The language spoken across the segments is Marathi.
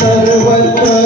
सर्वत्र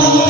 Senhor.